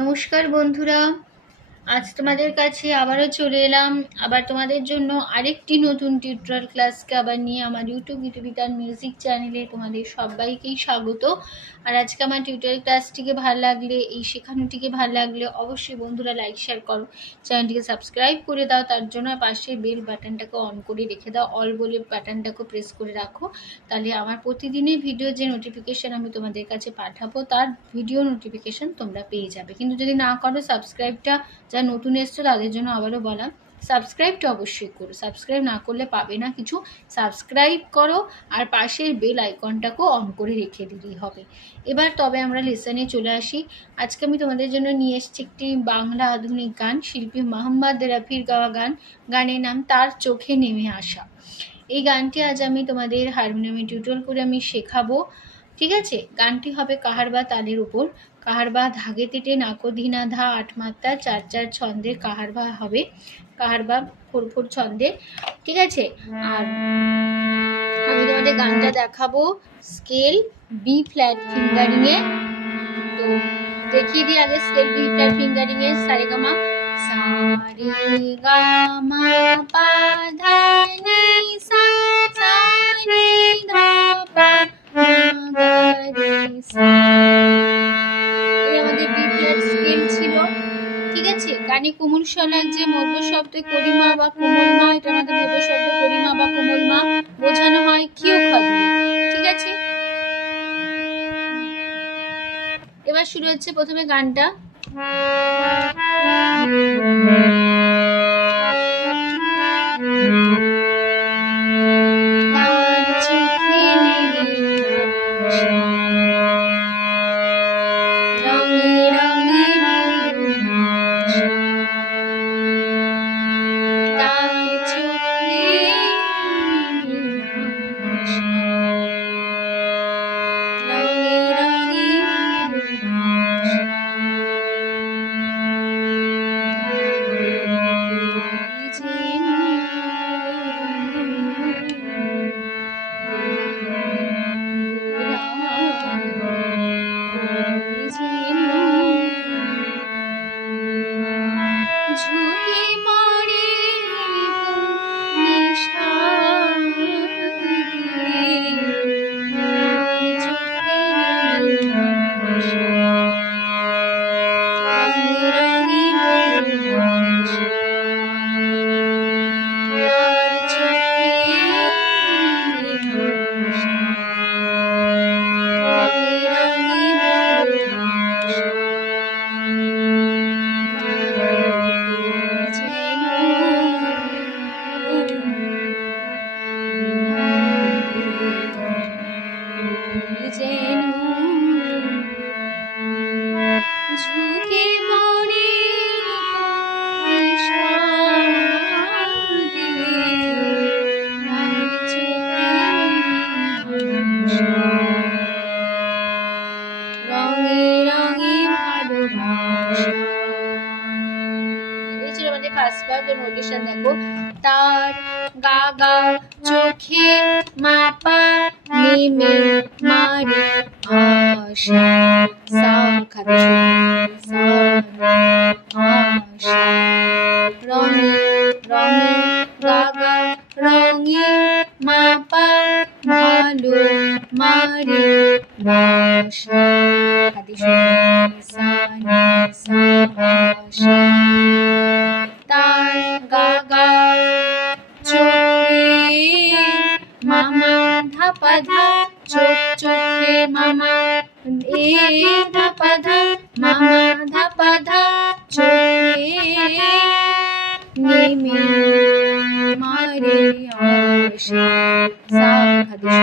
নমস্কার বন্ধুরা, আজ তোমাদের কাছে আবারও চলে এলাম। আবার তোমাদের জন্য আরেকটি নতুন টিউটোরিয়াল ক্লাসকে আবার নিয়ে আমার ইউটিউব গীতবিতান মিউজিক চ্যানেলে তোমাদের সবাইকেই স্বাগত। আর আজকে আমার টিউটোরিয়াল ক্লাসটিকে ভালো লাগলে, এই শেখানোটিকে ভালো লাগলে অবশ্যই বন্ধুরা লাইক শেয়ার করো, চ্যানেলটিকে সাবস্ক্রাইব করে দাও। তার জন্য পাশে বেল বাটনটাকে অন করে রেখে দাও, অল বলে বাটনটাকে প্রেস করে রাখো। তাহলে আমার প্রতিদিনের ভিডিও যে নোটিফিকেশান আমি তোমাদের কাছে পাঠাবো তার ভিডিও নোটিফিকেশান তোমরা পেয়ে যাবে। কিন্তু যদি না করো সাবস্ক্রাইবটা, যা নতুন এসছো তাদের জন্য আবারও বলা, সাবস্ক্রাইবটা অবশ্যই করো। সাবস্ক্রাইব না করলে পাবে না কিছু, সাবস্ক্রাইব করো আর পাশের বেল আইকনটাকেও অন করে রেখে দিলেই হবে। এবার তবে আমরা লেসনে চলে আসি। আজকে আমি তোমাদের জন্য নিয়ে এসেছি একটি বাংলা আধুনিক গান, শিল্পী মোহাম্মদ রফির গাওয়া গান। গানের নাম তার চোখে নেমে আসা। এই গানটি আজ আমি তোমাদের হারমোনিয়ামে টিউটোরিয়াল করে আমি শেখাবো, ঠিক আছে? গানটি হবে কাহারবা তালের উপর। কাহারবা ধাগে তেটে নাকো ধিনা ধা ৮ মাত্রা ৪/৪ ছন্দের কাহারবা হবে, কাহারবা 4/4 ছন্দের, ঠিক আছে? আর আমি তোমাদের গানটা দেখাবো স্কেল বি ফ্ল্যাট ফিঙ্গারিং এ। তো দেখিয়ে দিই আগে স্কেল বি ফ্ল্যাট ফিঙ্গারিং এ। সারেগামা সা রে গা মা পা ধা নি সা, সা রে গা পা মা গা রে সা। এই আমাদের বি ফ্ল্যাট স্কেল ছিল, ঠিক আছে? গানে কোমল স্বর লাগছে, মধ্য শব্দে করিমা বা কোমল মা, এটা আমাদের মধ্য শব্দে করিমা বা কোমল মা বোঝানো হয় কিও খাদুয়ে, ঠিক আছে? এবার শুরু হচ্ছে প্রথমে গানটা। নোটেশন দেখো, তার গা গা চোখে মাপা নেমে মারে আশা, সা খাদে সা আশা, রঙে রঙে গা গা রঙে মাপা ভালো মারে বাসা, খাদে সা সা আশা, তার গা গা চোখে মামা ধাপা ধা, চোখ চোখে মামা এ ধাপা ধা, মামা ধাপা ধা চোখে নেমে মারে আশা, সা খাদে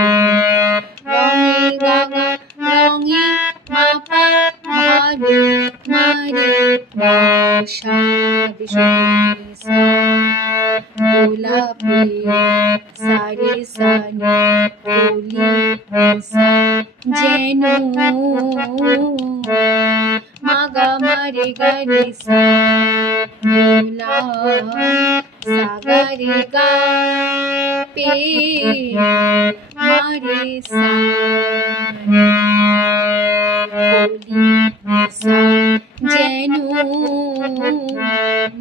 রঙে গা গা রঙে মাপা ভালো মারে বাসা, গোলাপে সারে সানি কলি সা, যেন মাগা মারে গারে সা, গোলাপ সাগরে গা পে মারে সা, কলি সা, যেন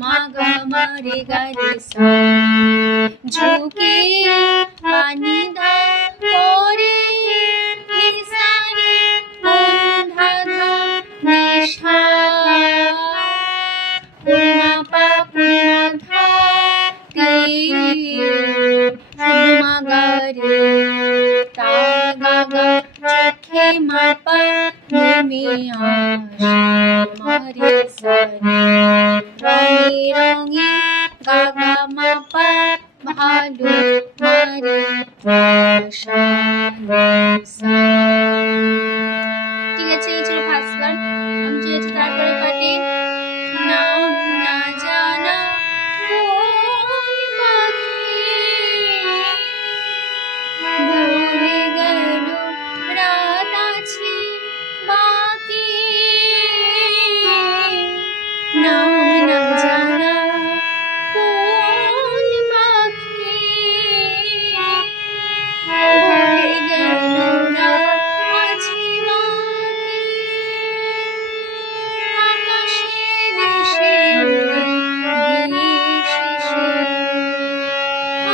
মা গা মা রে গা রে সা ঝুঁকে পানি দা পরে নিসা রে ধা ধা নিশা পুরিমা পা পুরিমা ধা তে মা গা রে তা গা গা চোখে মা পা নেমে আসে মারে সারে রঙে রঙে গা গা মা পা ভালো মারে ভাষা ঠিক আছে, এই ছিল ফার্স্ট বার। আমি চেয়েছি তারপরে পাটে নাম না জানা কোন পাখি ভুলে গেল রাত আছে বাকি নাম না জানা কোন পাখি ভুলে গেল রাত আছে বাকি আকাশে দেশে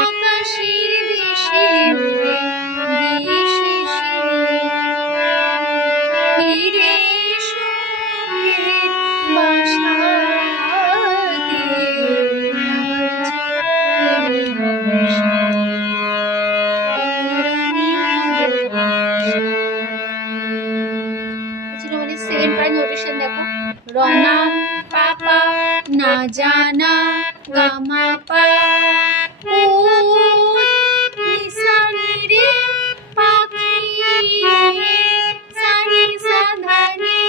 আকাশের দেশে ফিরে সেকেন্ড পাই নোটেশন দেখো রনা পাপা না জানা গামা পা নিসানি রে পাখি সানি সাধানি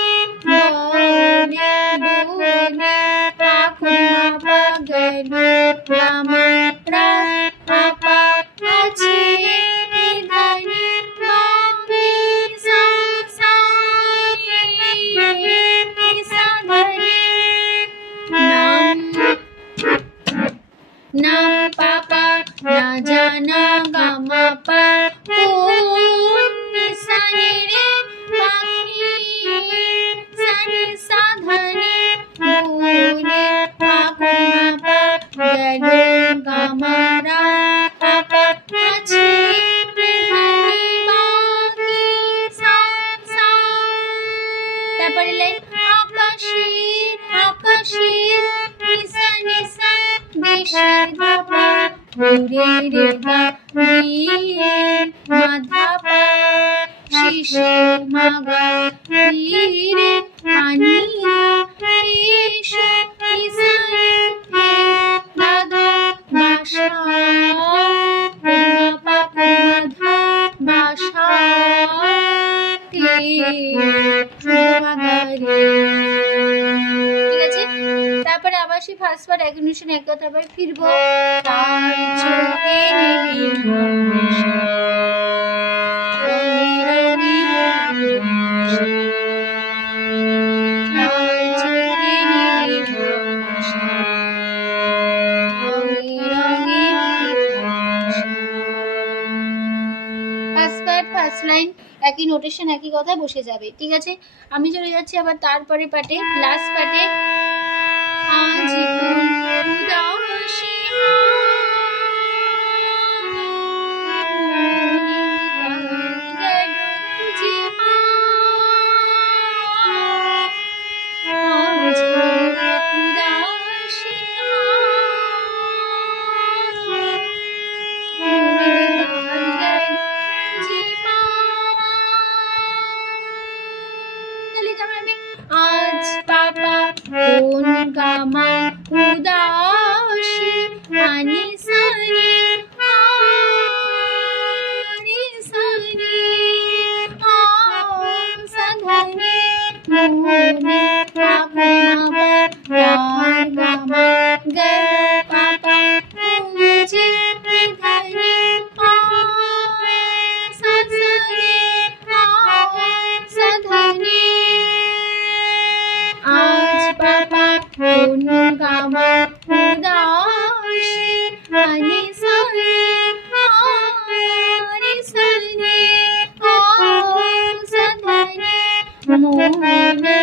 বনে বনে পাখুমা পা গেল গামা রা পাপা আছে নিধানি বাকি সা সা নাম পাপা না জানা গামা পা নিসানি রে পাখি সানি সাধানি বনে পাখুমা পা গেল গামা রা পাপা আছে নিধানি বাকি সা সা তারপরে লাইন আকাশের আকাশের নিসা নিসা দেশের বাবা ঘুরে রে গা দিয়ে মাধা পা শিশে মাগা ধীরে আনিয়া এসো নিসা হে দাদা বাসা পাপা মাধা বাসা ঠিক আছে, তারপরে আবার সেই ফার্স্ট বার এক অনুশীলন এক কথা আবার ফিরবো তার চোখে ফার্স্ট লাইন একই নোটেশন একই কথা বসে যাবে। ঠিক আছে, আমি চলে যাচ্ছি আবার তারপরে পাটে লাস্ট পাটে আজ আজ পাপা কোন গামা উদাসী আনি সানি আনি সানি সাধনে মোহনে পাপা গামা গেল পাপা মুঝে ধরে সাধনে সাধনে আজ পাপা কোন গামা উদাসী আনি সানি আনি সানি সাধনে মোহনে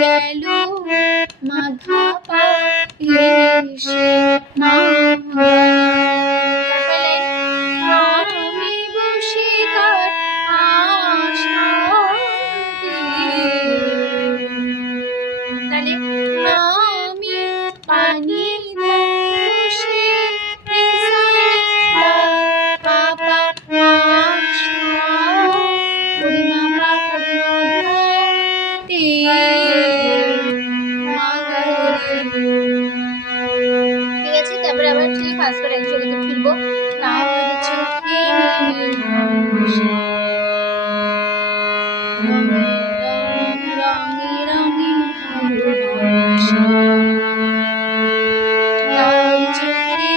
গেল মাধা পা এসে মা আমি বসে কার আশাতে তাহলে আমি পানি বসে পাপা পরিমা তে ঠিক আছে। তারপরে আবার ঠিক ফার্স্ট বার একসাথে ফিরবো। তার চোখে রঙে রঙে ভালোবাসা তার চোখে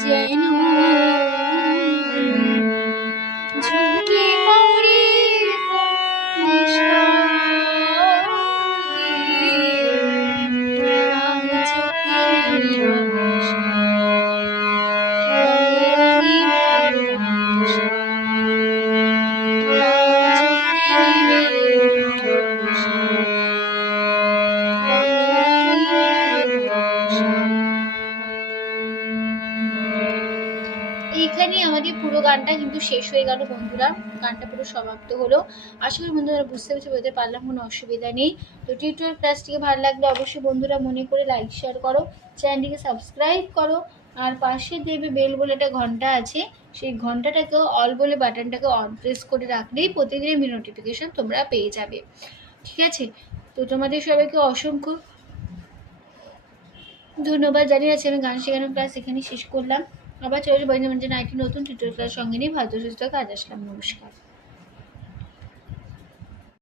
যেন ঝুঁকে পড়ে এইখানেই আমাদের পুরো গানটা কিন্তু শেষ হয়ে গেল বন্ধুরা। গানটা পুরো সমাপ্ত হলো। আশা করি বন্ধুরা বুঝতে পেরেছি, বলতে পারলাম, কোনো অসুবিধা নেই। তো টিউটোরিয়াল ক্লাসটিকে ভালো লাগলে অবশ্যই বন্ধুরা মনে করে লাইক শেয়ার করো, চ্যানেলটিকে সাবস্ক্রাইব করো, আর পাশে দেবে বেল বলে একটা ঘন্টা আছে, সেই ঘন্টাটাকেও অল বলে বাটনটাকে অন প্রেস করে রাখলেই প্রতিদিনের নোটিফিকেশন তোমরা পেয়ে যাবে। ঠিক আছে? তো তোমাদের সবাইকে অসংখ্য ধন্যবাদ জানিয়ে আছে। আমি গান শেখানোর ক্লাস এখানেই শেষ করলাম। আবার চলে যাবো একটি নতুন টিউটোরিয়াল ক্লাস সঙ্গে নিয়ে। ভালো সুস্থ কাজ আসলাম। নমস্কার।